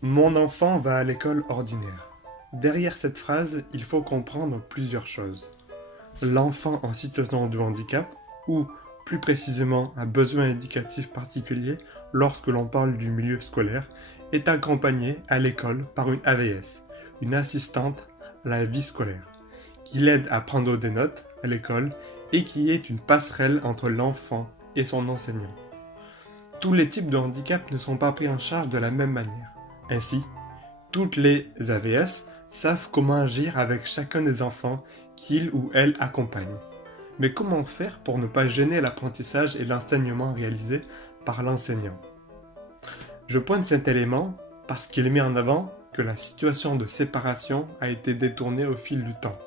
Mon enfant va à l'école ordinaire. Derrière cette phrase, il faut comprendre plusieurs choses. L'enfant en situation de handicap, ou plus précisément un besoin éducatif particulier lorsque l'on parle du milieu scolaire, est accompagné à l'école par une AVS, une assistante à la vie scolaire, qui l'aide à prendre des notes à l'école et qui est une passerelle entre l'enfant et son enseignant. Tous les types de handicap ne sont pas pris en charge de la même manière. Ainsi, toutes les AVS savent comment agir avec chacun des enfants qu'ils ou elles accompagnent. Mais comment faire pour ne pas gêner l'apprentissage et l'enseignement réalisé par l'enseignant? Je pointe cet élément parce qu'il met en avant que la situation de séparation a été détournée au fil du temps.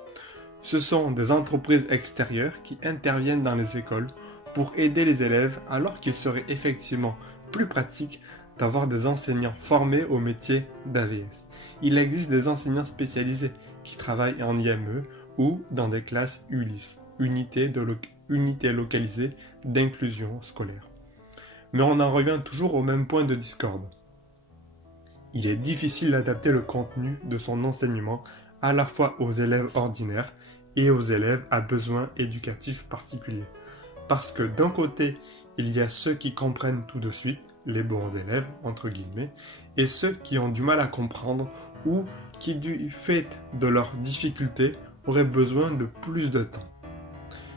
Ce sont des entreprises extérieures qui interviennent dans les écoles pour aider les élèves alors qu'il serait effectivement plus pratique d'avoir des enseignants formés au métier d'AVS. Il existe des enseignants spécialisés qui travaillent en IME ou dans des classes ULIS, unités localisées d'inclusion scolaire. Mais on en revient toujours au même point de discorde. Il est difficile d'adapter le contenu de son enseignement à la fois aux élèves ordinaires et aux élèves à besoins éducatifs particuliers. Parce que d'un côté, il y a ceux qui comprennent tout de suite, les bons élèves, entre guillemets, et ceux qui ont du mal à comprendre ou qui, du fait de leurs difficultés, auraient besoin de plus de temps.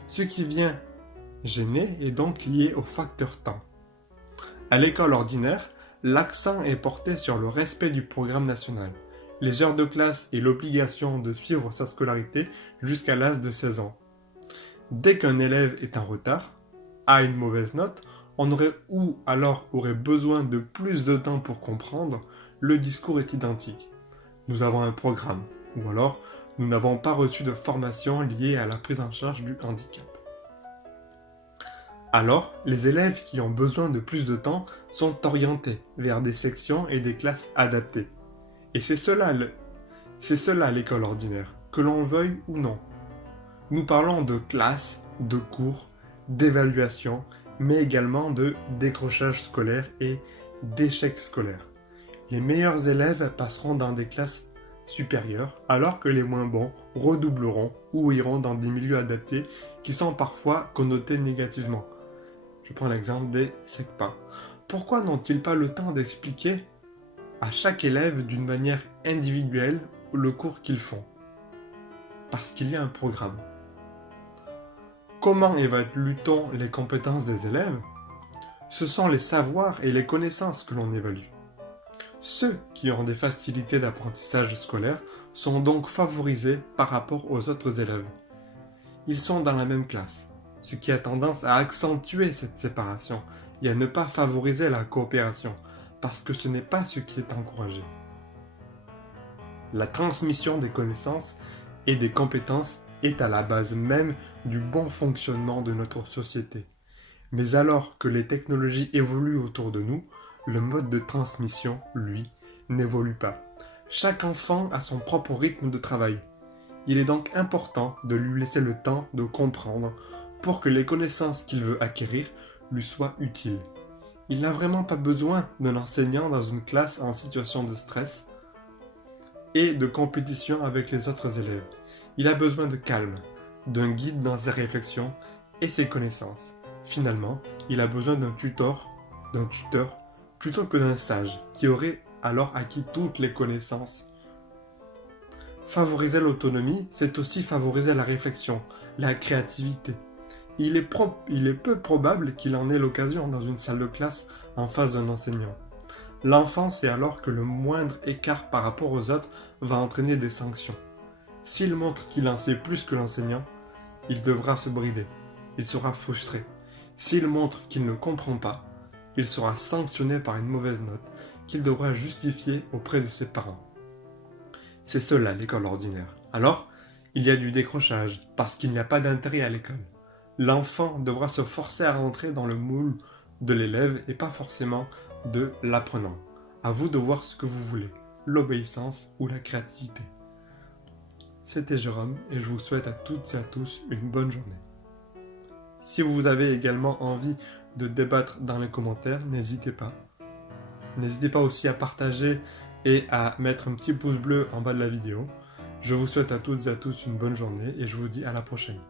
Ce qui vient gêner est donc lié au facteur temps. À l'école ordinaire, l'accent est porté sur le respect du programme national, les heures de classe et l'obligation de suivre sa scolarité jusqu'à l'âge de 16 ans. Dès qu'un élève est en retard, a une mauvaise note, on aurait ou alors aurait besoin de plus de temps pour comprendre, le discours est identique. Nous avons un programme, ou alors nous n'avons pas reçu de formation liée à la prise en charge du handicap. Alors, les élèves qui ont besoin de plus de temps sont orientés vers des sections et des classes adaptées. Et c'est cela l'école ordinaire, que l'on veuille ou non. Nous parlons de classe, de cours, d'évaluation, mais également de décrochage scolaire et d'échec scolaire. Les meilleurs élèves passeront dans des classes supérieures, alors que les moins bons redoubleront ou iront dans des milieux adaptés qui sont parfois connotés négativement. Je prends l'exemple des SECPA. Pourquoi n'ont-ils pas le temps d'expliquer à chaque élève d'une manière individuelle le cours qu'ils font? Parce qu'il y a un programme. Comment évalue-t-on les compétences des élèves? Ce sont les savoirs et les connaissances que l'on évalue. Ceux qui ont des facilités d'apprentissage scolaire sont donc favorisés par rapport aux autres élèves. Ils sont dans la même classe, ce qui a tendance à accentuer cette séparation et à ne pas favoriser la coopération, parce que ce n'est pas ce qui est encouragé. La transmission des connaissances et des compétences est à la base même du bon fonctionnement de notre société. Mais alors que les technologies évoluent autour de nous, le mode de transmission, lui, n'évolue pas. Chaque enfant a son propre rythme de travail. Il est donc important de lui laisser le temps de comprendre pour que les connaissances qu'il veut acquérir lui soient utiles. Il n'a vraiment pas besoin d'un enseignant dans une classe en situation de stress et de compétition avec les autres élèves. Il a besoin de calme, d'un guide dans ses réflexions et ses connaissances. Finalement, il a besoin d'un tuteur plutôt que d'un sage qui aurait alors acquis toutes les connaissances. Favoriser l'autonomie, c'est aussi favoriser la réflexion, la créativité. Il est peu probable qu'il en ait l'occasion dans une salle de classe en face d'un enseignant. L'enfant sait alors que le moindre écart par rapport aux autres va entraîner des sanctions. S'il montre qu'il en sait plus que l'enseignant, il devra se brider. Il sera frustré. S'il montre qu'il ne comprend pas, il sera sanctionné par une mauvaise note qu'il devra justifier auprès de ses parents. C'est cela l'école ordinaire. Alors, il y a du décrochage parce qu'il n'y a pas d'intérêt à l'école. L'enfant devra se forcer à rentrer dans le moule de l'élève et pas forcément de l'apprenant. À vous de voir ce que vous voulez, l'obéissance ou la créativité. C'était Jérôme et je vous souhaite à toutes et à tous une bonne journée. Si vous avez également envie de débattre dans les commentaires, n'hésitez pas. N'hésitez pas aussi à partager et à mettre un petit pouce bleu en bas de la vidéo. Je vous souhaite à toutes et à tous une bonne journée et je vous dis à la prochaine.